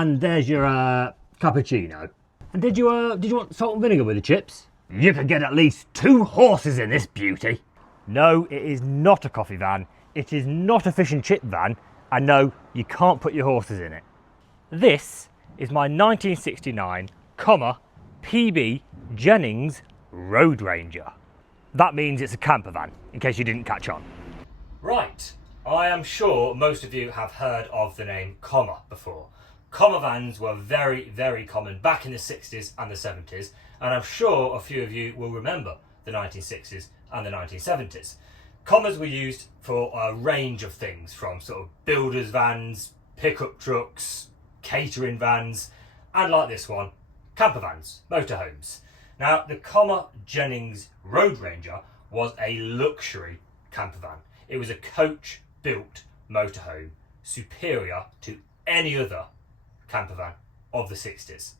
And there's your cappuccino. And did you want salt and vinegar with the chips? You could get at least 2 horses in this beauty. No, it is not a coffee van. It is not a fish and chip van. And no, you can't put your horses in it. This is my 1969 Commer PB Jennings Road Ranger. That means it's a camper van, in case you didn't catch on. Right, I am sure most of you have heard of the name Commer before. Commer vans were very, very common back in the 60s and the 70s, and I'm sure a few of you will remember the 1960s and the 1970s. Commers were used for a range of things, from sort of builders vans, pickup trucks, catering vans, and like this one, camper vans, motorhomes. Now, the Commer Jennings Road Ranger was a luxury camper van. It was a coach-built motorhome, superior to any other camper van of the 60s.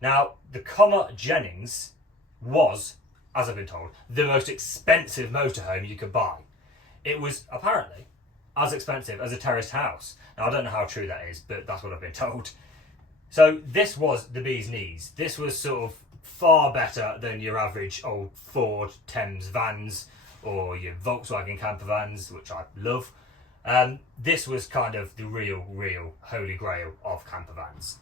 Now, the Commer Jennings was, as I've been told, the most expensive motorhome you could buy. It was apparently as expensive as a terraced house. Now, I don't know how true that is, but that's what I've been told. So this was the bee's knees. This was sort of far better than your average old Ford Thames vans or your Volkswagen camper vans, which I love. This was kind of the real holy grail of camper vans.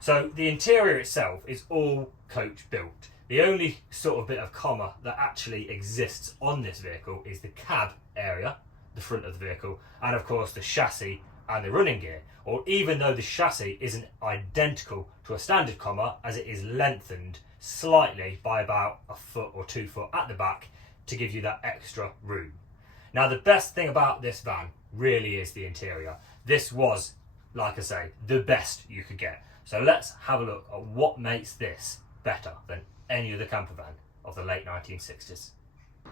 So the interior itself is all coach built. The only sort of bit of Commer that actually exists on this vehicle is the cab area, the front of the vehicle, and of course the chassis and the running gear. Or even though the chassis isn't identical to a standard Commer, as it is lengthened slightly by about a foot or 2 foot at the back to give you that extra room. Now, the best thing about this van really is the interior. This was, like I say, the best you could get. So let's have a look at what makes this better than any other camper van of the late 1960s.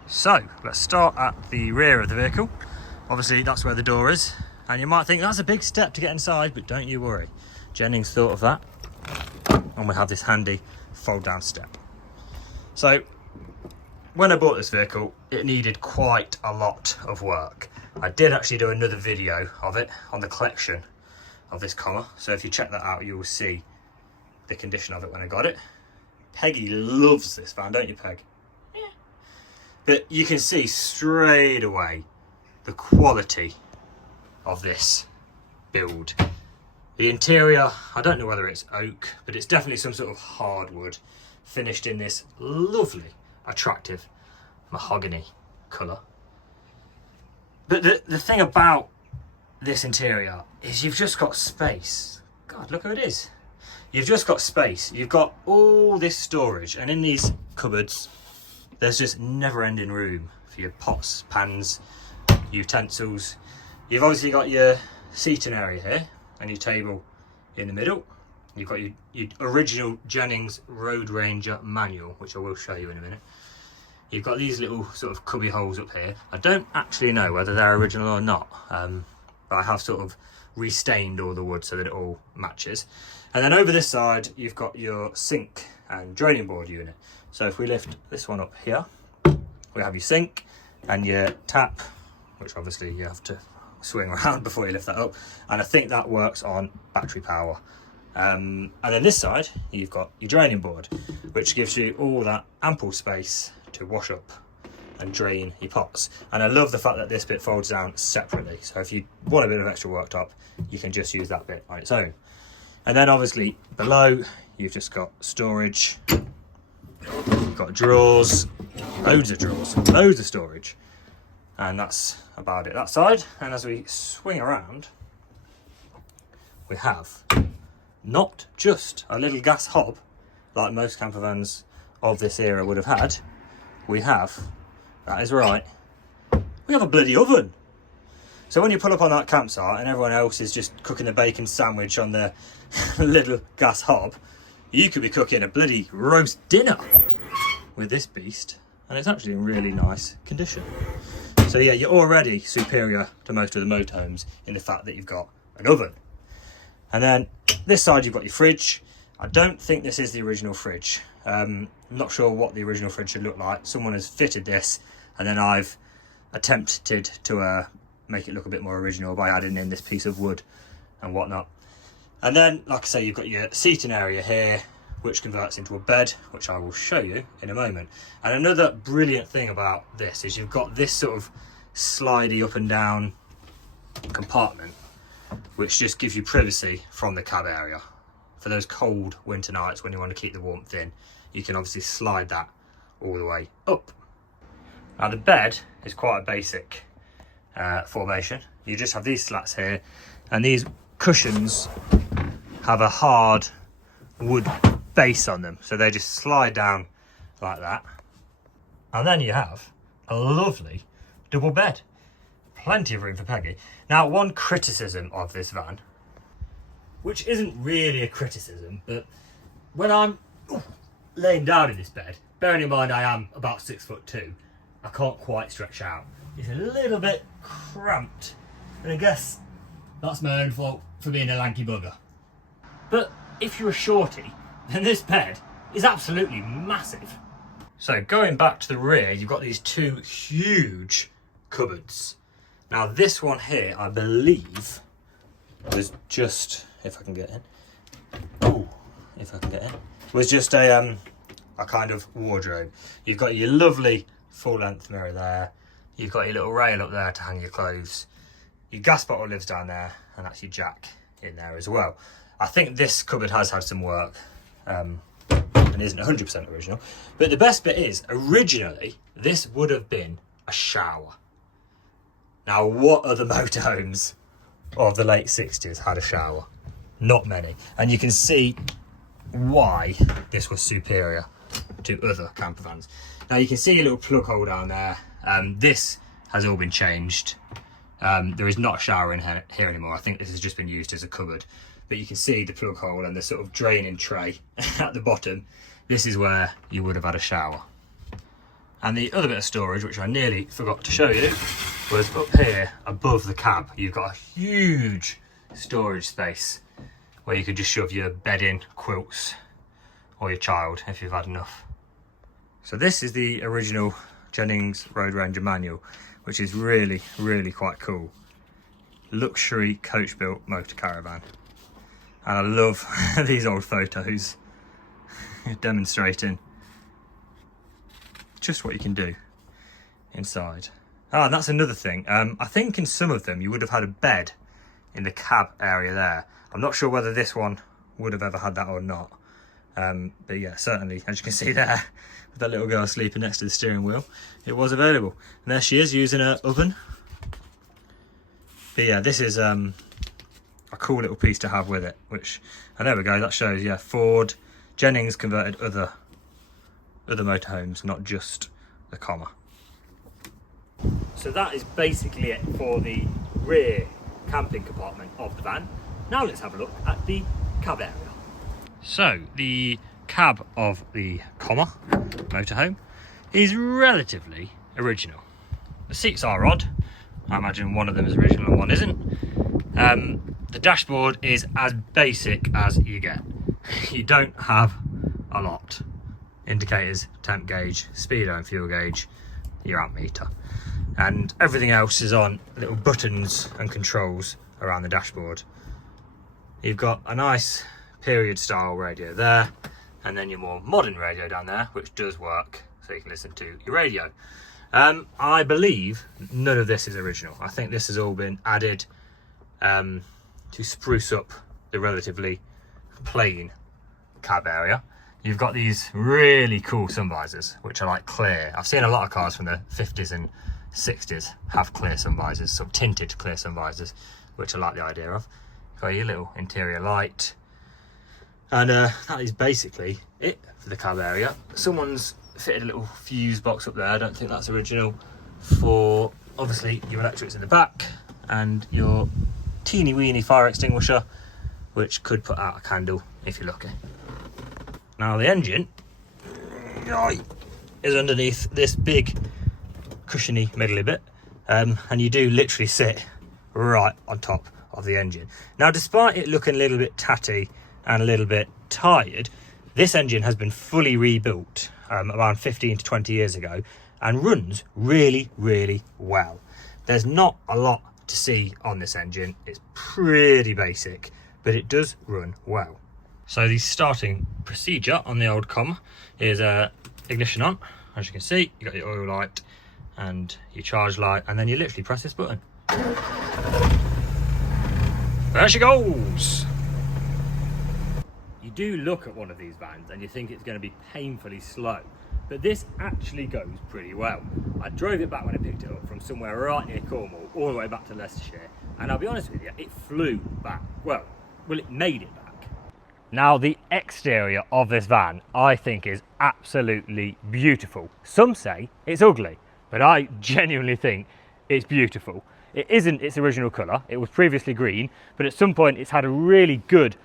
So let's start at the rear of the vehicle. Obviously that's where the door is, and you might think that's a big step to get inside, but don't you worry. Jennings thought of that, and we have this handy fold down step. So when I bought this vehicle, it needed quite a lot of work. I did actually do another video of it on the collection of this Commer, so if you check that out, you will see the condition of it when I got it. Peggy loves this van, don't you, Peg? Yeah. But you can see straight away the quality of this build. The interior, I don't know whether it's oak, but it's definitely some sort of hardwood, finished in this lovely, attractive mahogany colour. But the thing about this interior is you've just got space. God, look who it is. You've just got space. You've got all this storage, and in these cupboards, there's just never-ending room for your pots, pans, utensils. You've obviously got your seating area here, and your table in the middle. You've got your original Jennings Road Ranger manual, which I will show you in a minute. You've got these little sort of cubby holes up here. I don't actually know whether they're original or not, but I have sort of restained all the wood so that it all matches. And then over this side, you've got your sink and draining board unit. So if we lift this one up here, we have your sink and your tap, which obviously you have to swing around before you lift that up. And I think that works on battery power. And then this side, you've got your draining board, which gives you all that ample space to wash up and drain your pots. And I love the fact that this bit folds down separately. So if you want a bit of extra worktop, you can just use that bit on its own. And then obviously below, you've just got storage. You've got drawers, loads of storage. And that's about it that side. And as we swing around, we have not just a little gas hob like most camper vans of this era would have had. We have, that is right, we have a bloody oven. So when you pull up on that campsite and everyone else is just cooking a bacon sandwich on the little gas hob, you could be cooking a bloody roast dinner with this beast, and it's actually in really nice condition. So yeah, you're already superior to most of the motorhomes in the fact that you've got an oven. And then this side you've got your fridge. I don't think this is the original fridge. I'm not sure what the original fridge should look like. Someone has fitted this, and then I've attempted to make it look a bit more original by adding in this piece of wood and whatnot. And then, like I say, you've got your seating area here, which converts into a bed, which I will show you in a moment. And another brilliant thing about this is you've got this sort of slidey up and down compartment, which just gives you privacy from the cab area. For those cold winter nights when you want to keep the warmth in, you can obviously slide that all the way up. Now the bed is quite a basic formation. You just have these slats here, and these cushions have a hard wood base on them, so they just slide down like that. And then you have a lovely double bed. Plenty of room for Peggy. Now, one criticism of this van, which isn't really a criticism, but when I'm laying down in this bed, bearing in mind I am about 6'2", I can't quite stretch out. It's a little bit cramped, and I guess that's my own fault for being a lanky bugger. But if you're a shorty, then this bed is absolutely massive. So going back to the rear, you've got these two huge cupboards. Now this one here, I believe, was just, if I can get in, was just a kind of wardrobe. You've got your lovely full-length mirror there. You've got your little rail up there to hang your clothes. Your gas bottle lives down there, and that's your jack in there as well. I think this cupboard has had some work and isn't 100% original. But the best bit is, originally, this would have been a shower. Now, what other motorhomes of the late 60s had a shower? Not many. And you can see why this was superior to other camper vans. Now, you can see a little plug hole down there. This has all been changed. There is not a shower in here anymore. I think this has just been used as a cupboard. But you can see the plug hole and the sort of draining tray at the bottom. This is where you would have had a shower. And the other bit of storage, which I nearly forgot to show you, was up here above the cab. You've got a huge storage space where you could just shove your bed in, quilts, or your child if you've had enough. So this is the original Jennings Road Ranger manual, which is really, really quite cool. Luxury coach-built motor caravan. And I love these old photos demonstrating just what you can do inside. And that's another thing. I think in some of them you would have had a bed in the cab area there. I'm not sure whether this one would have ever had that or not. But yeah, certainly, as you can see there, with that little girl sleeping next to the steering wheel, it was available. And there she is using her oven. But yeah, this is a cool little piece to have with it, which, and there we go, that shows, yeah, Ford, Jennings converted other motorhomes, not just the Commer. So that is basically it for the rear camping compartment of the van. Now let's have a look at the cab area. So the cab of the Commer motorhome is relatively original. The seats are odd. I imagine one of them is original and one isn't. The dashboard is as basic as you get. You don't have a lot. Indicators, temp gauge, speedo and fuel gauge, your amp meter. And everything else is on little buttons and controls around the dashboard. You've got a nice period style radio there, and then your more modern radio down there, which does work, so you can listen to your radio. I believe none of this is original. I think this has all been added to spruce up the relatively plain cab area. You've got these really cool sun visors, which are like clear. I've seen a lot of cars from the 50s and 60s have clear sun visors, sort of tinted clear sun visors, which I like the idea of. Got your little interior light. And that is basically it for the cab area. Someone's fitted a little fuse box up there. I don't think that's original, for obviously your electrics in the back and your teeny weeny fire extinguisher, which could put out a candle if you're lucky. Now the engine is underneath this big cushiony middly bit, and you do literally sit right on top of the engine. Now, despite it looking a little bit tatty and a little bit tired, this engine has been fully rebuilt around 15 to 20 years ago and runs really, really well. There's not a lot to see on this engine. It's pretty basic, but it does run well. So the starting procedure on the old Commer is ignition on. As you can see, you got your oil light and your charge light, and then you literally press this button. There she goes! You do look at one of these vans and you think it's going to be painfully slow, but this actually goes pretty well. I drove it back when I picked it up from somewhere right near Cornwall all the way back to Leicestershire, and I'll be honest with you, it flew back. Well, it made it back. Now, the exterior of this van I think is absolutely beautiful. Some say it's ugly, but I genuinely think it's beautiful. It isn't its original colour, it was previously green, but at some point it's had a really good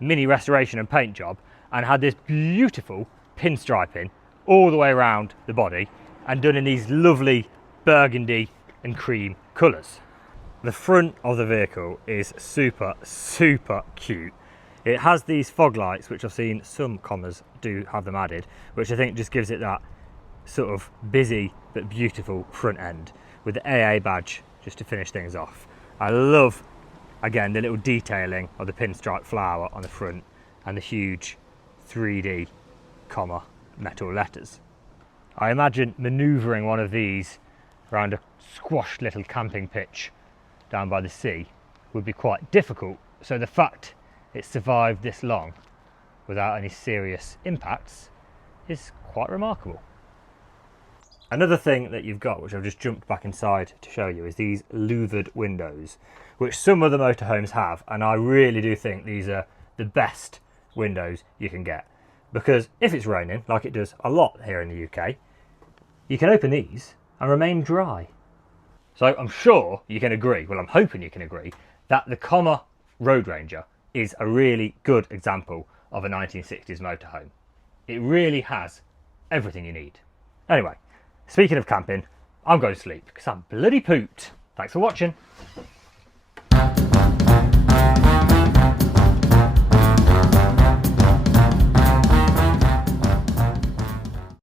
mini restoration and paint job and had this beautiful pinstriping all the way around the body and done in these lovely burgundy and cream colours. The front of the vehicle is super cute. It has these fog lights, which I've seen some Commers do have them added, which I think just gives it that sort of busy but beautiful front end with the AA badge just to finish things off. I love, again, the little detailing of the pinstripe flower on the front and the huge 3D Commer metal letters. I imagine manoeuvring one of these around a squashed little camping pitch down by the sea would be quite difficult, so the fact it survived this long without any serious impacts is quite remarkable. Another thing that you've got, which I've just jumped back inside to show you, is these louvered windows, which some other motorhomes have, and I really do think these are the best windows you can get. Because if it's raining, like it does a lot here in the UK, you can open these and remain dry. So I'm sure you can agree, well I'm hoping you can agree, that the Commer Road Ranger is a really good example of a 1960s motorhome. It really has everything you need. Anyway, speaking of camping, I'm going to sleep because I'm bloody pooped. Thanks for watching.